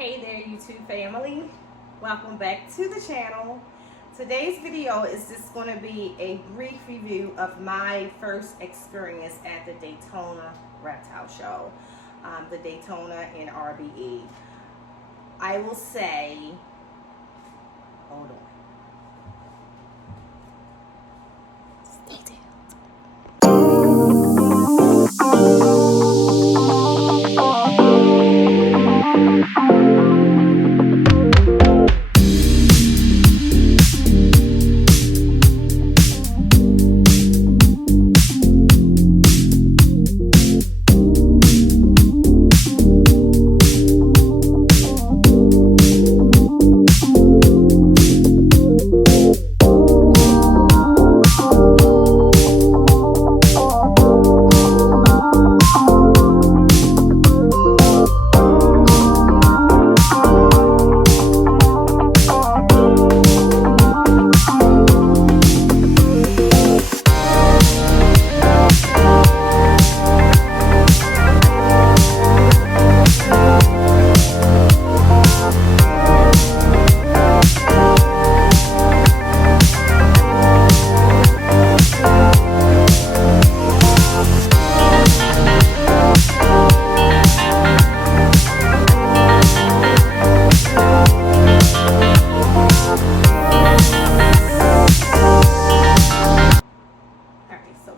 Hey there, YouTube family. Welcome back to the channel. Today's video is just going to be a brief review of my first experience at the Daytona Reptile Show, the Daytona NRBE. I will say, hold on. Stay tuned.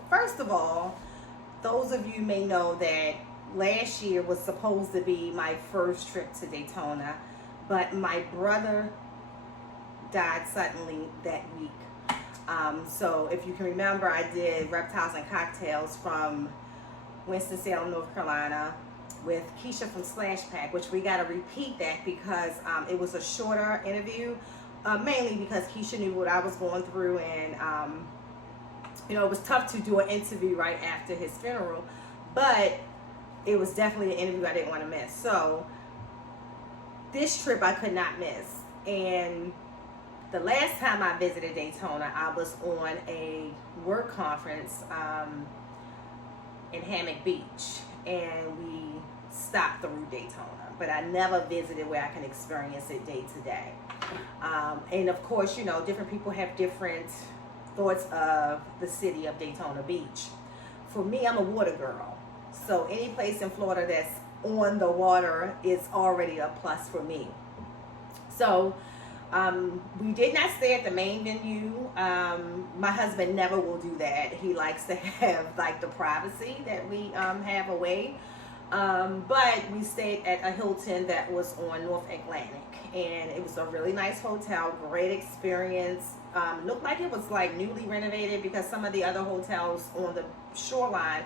First of all, those of you may know that last year was supposed to be my first trip to Daytona, but my brother died suddenly that week. So if you can remember, I did Reptiles and Cocktails from Winston-Salem, North Carolina with Keisha from Slash Pack, which we got to repeat that because it was a shorter interview, mainly because Keisha knew what I was going through, and you know, it was tough to do an interview right after his funeral, but it was definitely an interview I didn't want to miss. So this trip I could not miss. And the last time I visited Daytona, I was on a work conference in Hammock Beach, and we stopped through Daytona, but I never visited where I can experience it day to day. And of course, you know, different people have different thoughts of the city of Daytona Beach. For me, I'm a water girl, so any place in Florida that's on the water is already a plus for me. So we did not stay at the main venue. My husband never will do that. He likes to have like the privacy that we have away, but we stayed at a Hilton that was on North Atlantic, and it was a really nice hotel, great experience. Looked like it was like newly renovated because some of the other hotels on the shoreline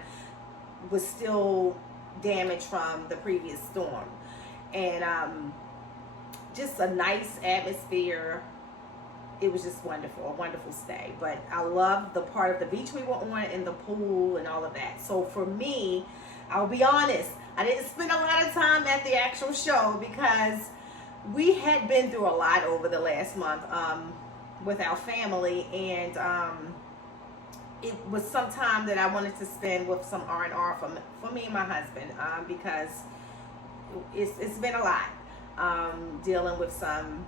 was still damaged from the previous storm. And just a nice atmosphere. It was just wonderful, a wonderful stay. But I love the part of the beach we were on and the pool and all of that. So for me, I'll be honest, I didn't spend a lot of time at the actual show because we had been through a lot over the last month with our family, and it was some time that I wanted to spend with some R&R for me and my husband, because it's been a lot dealing with some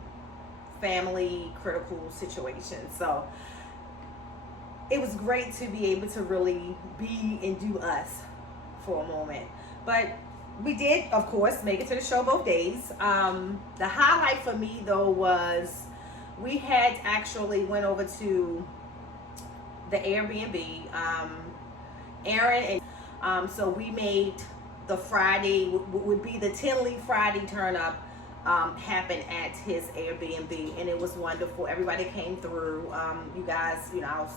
family critical situations. So it was great to be able to really be and do us for a moment. But we did, of course, make it to the show both days. The highlight for me, though, was we had actually went over to the Airbnb. Aaron and so we made the Friday, would be the Tinley Friday turn up, happen at his Airbnb, and it was wonderful. Everybody came through. You guys, you know, I'll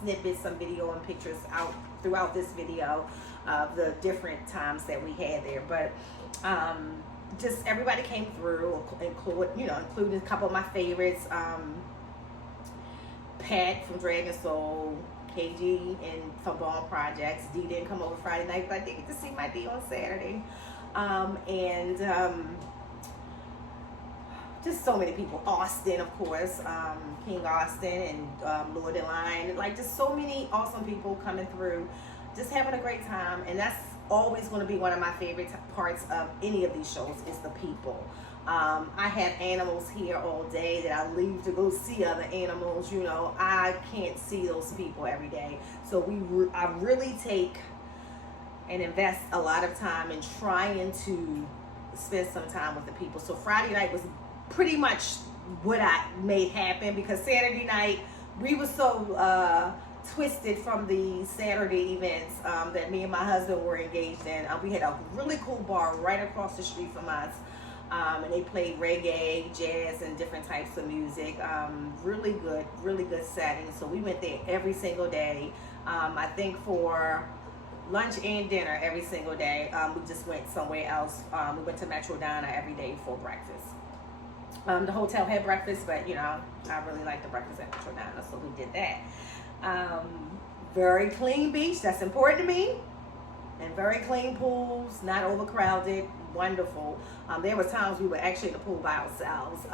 snippet some video and pictures out throughout this video of the different times that we had there, but just everybody came through, including a couple of my favorites, Pat from Dragon Soul, KG and from Bone Projects. D didn't come over Friday night, but I did get to see my D on Saturday, and just so many people. Austin, of course, King Austin, and Lord and Line, like just so many awesome people coming through, just having a great time. And that's always going to be one of my favorite parts of any of these shows is the people. I have animals here all day that I leave to go see other animals. You know, I can't see those people every day. So I really take and invest a lot of time in trying to spend some time with the people. So Friday night was pretty much what I made happen, because Saturday night we were so twisted from the Saturday events that me and my husband were engaged in. We had a really cool bar right across the street from us. And they played reggae, jazz, and different types of music. Really good setting. So we went there every single day. I think for lunch and dinner every single day. We just went somewhere else. We went to Metro Diner every day for breakfast. The hotel had breakfast, but you know, I really like the breakfast at Metro Diner, so we did that. Very clean beach, that's important to me. And very clean pools, not overcrowded, wonderful. There were times we were actually in the pool by ourselves,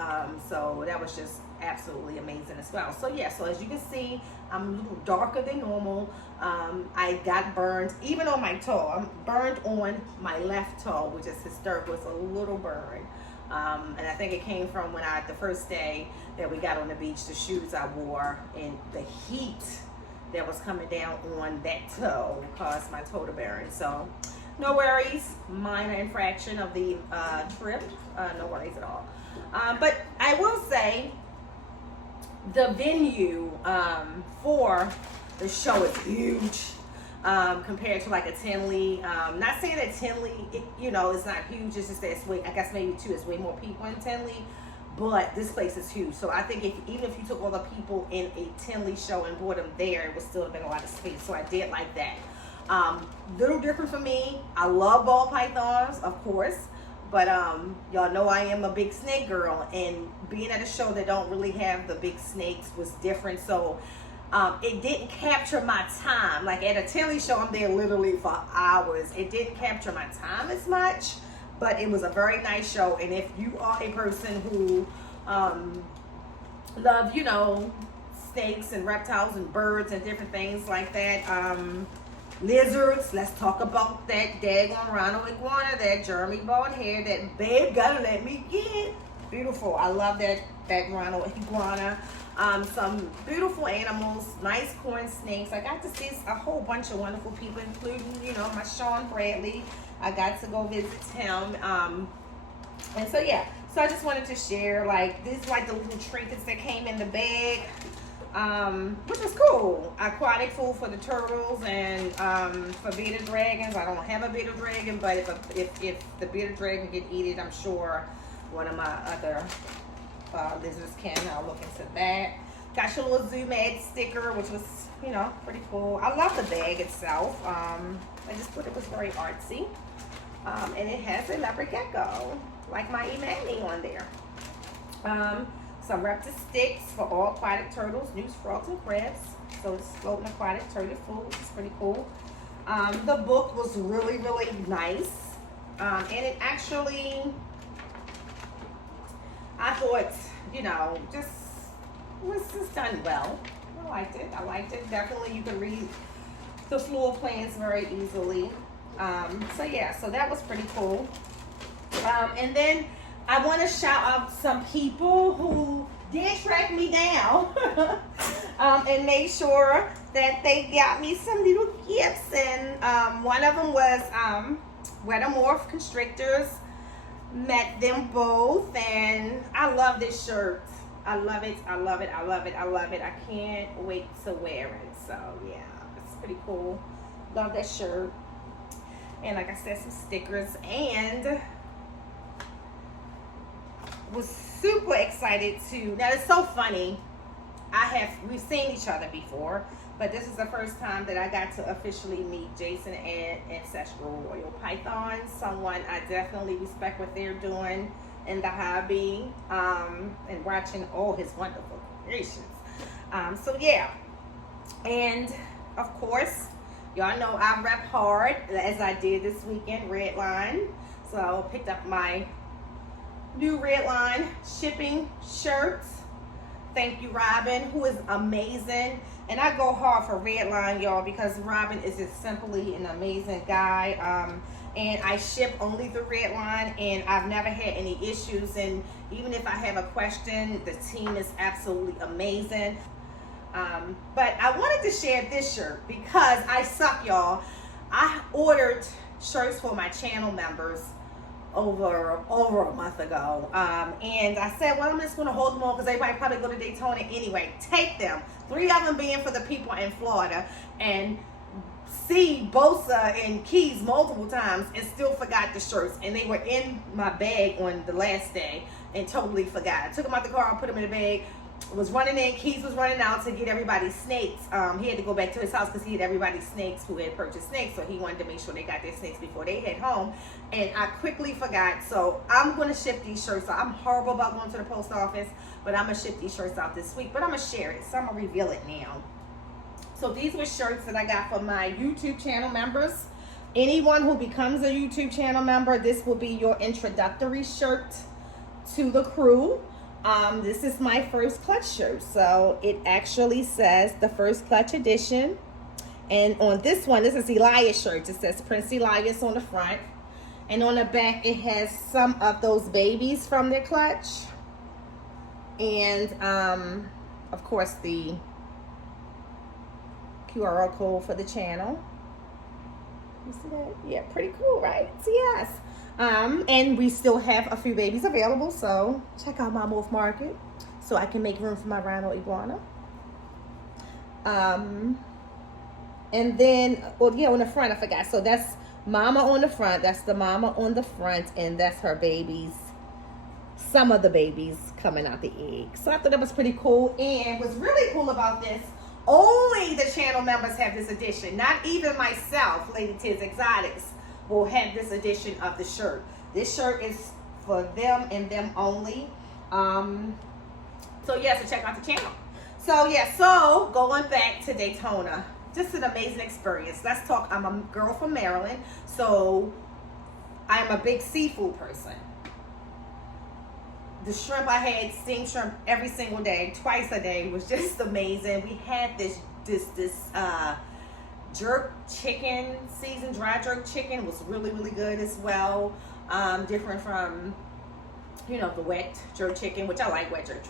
so that was just absolutely amazing as well. So yeah, so as you can see, I'm a little darker than normal. I got burned, even on my toe. I'm burned on my left toe, which is hysterical. It's a little burn. And I think it came from when the first day that we got on the beach, the shoes I wore and the heat that was coming down on that toe caused my toe to burn. So no worries, minor infraction of the trip, no worries at all. But I will say the venue for the show is huge compared to like a Tinley. Not saying that Tinley, you know, is not huge, it's just that it's way, I guess maybe too, it's way more people in Tinley. But this place is huge. So I think even if you took all the people in a Tinley show and brought them there, it would still have been a lot of space. So I did like that. Little different for me. I love ball pythons, of course. But y'all know I am a big snake girl. And being at a show that don't really have the big snakes was different. So it didn't capture my time. Like at a Tinley show, I'm there literally for hours. It didn't capture my time as much. But it was a very nice show, and if you are a person who love, you know, snakes and reptiles and birds and different things like that, lizards, let's talk about that daggone rhino iguana, that Jeremy bald hair, that babe gotta let me get. Beautiful. I love that rhino iguana. Some beautiful animals, nice corn snakes. I got to see a whole bunch of wonderful people, including, you know, my Sean Bradley. I got to go visit him. And so, yeah. So I just wanted to share, like, these like the little trinkets that came in the bag, which was cool. Aquatic food for the turtles and for bearded dragons. I don't have a bearded dragon, but if the bearded dragon get eaten, I'm sure one of my other lizards can. I'll look into that. Got your little Zoom ad sticker, which was, you know, pretty cool. I love the bag itself. I just thought it was very artsy. And it has a leopard gecko, like my Imani on there. Some reptile sticks for all aquatic turtles, newts, frogs, and crabs. So it's floating aquatic turtle food, which is pretty cool. The book was really nice. And it actually, I thought, you know, just was just done well. I liked it. Definitely you can read the floor plans very easily. So yeah, so that was pretty cool. And then I want to shout out some people who did track me down and made sure that they got me some little gifts. And one of them was Wetamorph Constrictors. Met them both, and I love this shirt. I love it. I can't wait to wear it. So yeah, it's pretty cool. Love that shirt. And like I said, some stickers, and was super excited to. Now it's so funny. We've seen each other before, but this is the first time that I got to officially meet Jason and Ancestral Royal Pythons. Someone I definitely respect what they're doing in the hobby, and watching all his wonderful creations. So yeah, and of course, y'all know I rep hard, as I did this weekend, Redline. So picked up my new Redline shipping shirts. thank you, Robin, who is amazing. And I go hard for Redline, y'all, because Robin is just simply an amazing guy. And I ship only through Redline, and I've never had any issues. And even if I have a question, the team is absolutely amazing. But I wanted to share this shirt because I suck, y'all. I ordered shirts for my channel members over a month ago, and I said, well, I'm just going to hold them on because everybody probably go to Daytona anyway. Take them, 3 of them being for the people in Florida, and see Bosa and Keys multiple times and still forgot the shirts, and they were in my bag on the last day and totally forgot. I took them out the car, put them in the bag, was running in, Keys was running out to get everybody snakes. He had to go back to his house because he had everybody snakes who had purchased snakes, so he wanted to make sure they got their snakes before they head home, and I quickly forgot. So I'm going to ship these shirts out. I'm horrible about going to the post office, but I'm going to ship these shirts out this week, but I'm going to share it, so I'm going to reveal it now. So these were shirts that I got for my YouTube channel members. Anyone who becomes a YouTube channel member, this will be your introductory shirt to the crew. This is my first clutch shirt, so it actually says the first clutch edition, and on this one, this is Elias shirt. It says Prince Elias on the front, and on the back it has some of those babies from their clutch, and of course the QR code for the channel. You see that? Yeah, pretty cool, right? So yes. And we still have a few babies available, so check out my Wolf Market so I can make room for my rhino iguana. And then, well, yeah, on the front, I forgot. So that's mama on the front. That's the mama on the front, and that's her babies. Some of the babies coming out the egg. So I thought that was pretty cool. And what's really cool about this, only the channel members have this edition. Not even myself, Lady Tiz Exotics, will have this edition of the shirt. This shirt is for them and them only. So yeah, so check out the channel. So yeah, so going back to Daytona, just an amazing experience. Let's talk. I'm a girl from Maryland, so I'm a big seafood person. The shrimp I had, steamed shrimp every single day, twice a day, was just amazing. We had this jerk chicken, seasoned dry jerk chicken was really good as well. Different from, you know, the wet jerk chicken, which I like wet jerk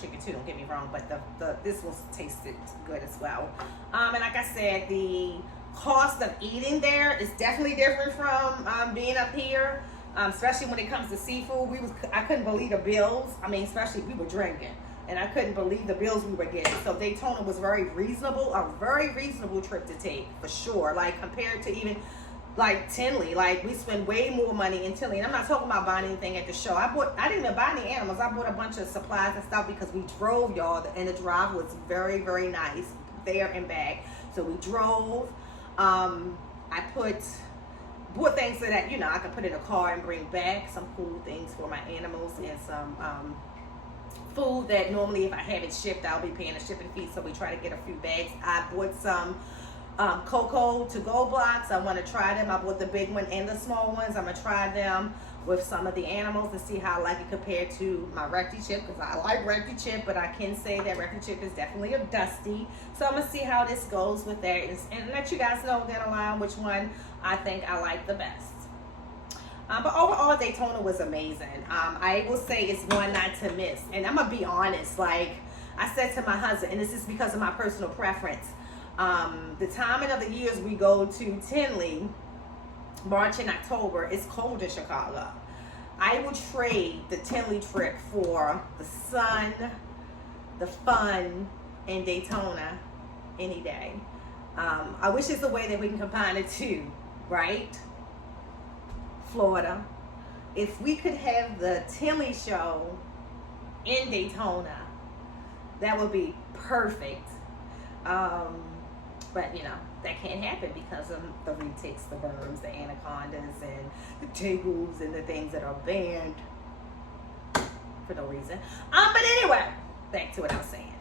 chicken too, don't get me wrong, but this one tasted good as well. And like I said, the cost of eating there is definitely different from being up here, especially when it comes to seafood. I couldn't believe the bills. I mean, especially we were drinking, and I couldn't believe the bills we were getting. So Daytona was very reasonable, a very reasonable trip to take for sure. Like compared to even like Tinley, like we spend way more money in Tinley. And I'm not talking about buying anything at the show. I didn't even buy any animals. I bought a bunch of supplies and stuff because we drove, y'all, and the drive was very nice there and back. So we drove. I bought things so that, you know, I could put in a car and bring back some cool things for my animals, and some food that normally if I have it shipped, I'll be paying a shipping fee, so we try to get a few bags. I bought some cocoa to go blocks. I want to try them. I bought the big one and the small ones. I'm going to try them with some of the animals and see how I like it compared to my Recti chip, because I like Recti chip, but I can say that Recti chip is definitely a dusty. So I'm going to see how this goes with that, and let you guys know down the line which one I think I like the best. But overall, Daytona was amazing. I will say it's one not to miss. And I'm going to be honest, like I said to my husband, and this is because of my personal preference, the timing of the years we go to Tinley, March and October, it's cold in Chicago. I would trade the Tinley trip for the sun, the fun, and Daytona any day. I wish it's a way that we can combine the two, right? Florida. If we could have the Tinley show in Daytona, that would be perfect. But you know, that can't happen because of the retics, the worms, the anacondas, and the tegus, and the things that are banned for no reason. But anyway, back to what I was saying.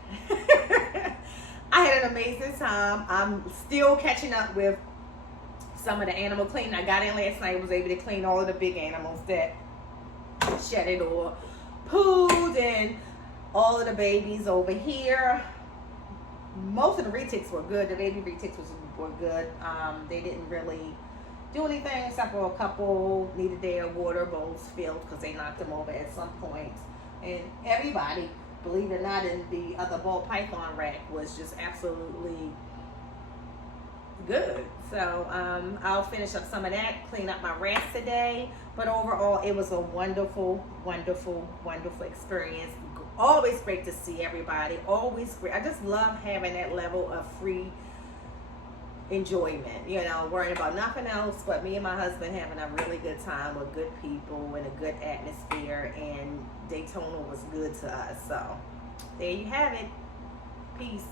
I had an amazing time. I'm still catching up with some of the animal cleaning. I got in last night, was able to clean all of the big animals that shedded or pooed, and all of the babies over here. Most of the retics were good. The baby retics were good. They didn't really do anything except for a couple needed their water bowls filled because they knocked them over at some point. And everybody, believe it or not, in the other ball python rack was just absolutely good. So I'll finish up some of that, clean up my racks today. But overall, it was a wonderful, wonderful, wonderful experience. Always great to see everybody. Always great. I just love having that level of free enjoyment, you know, worrying about nothing else but me and my husband having a really good time with good people and a good atmosphere, and Daytona was good to us. So there you have it. Peace.